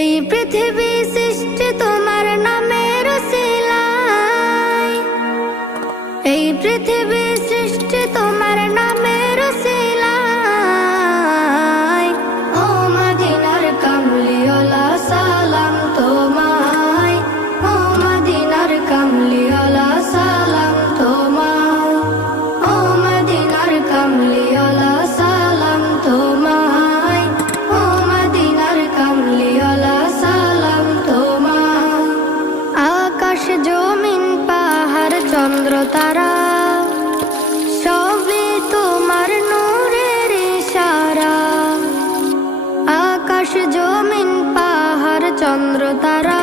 এই পৃথিবী সৃষ্টি তোমার নামের উসিলায়, এই পৃথিবী সৃষ্টি তোমার নামের উসিলায়। ও মদিনার কামলিওয়ালা সালাম তোমায়, ও মদিনার কামলিওয়ালা সালাম তোমায়, ও মদিনার কামলিওয়ালা সালাম তোমায়, ও মদিনার কামলিওয়ালা সালাম তোমায়। আকাশ জমিন পাহাড় চন্দ্র তারা সবই তোমার নূরের ইশারা। আকাশ জমিন পাহাড় চন্দ্র তারা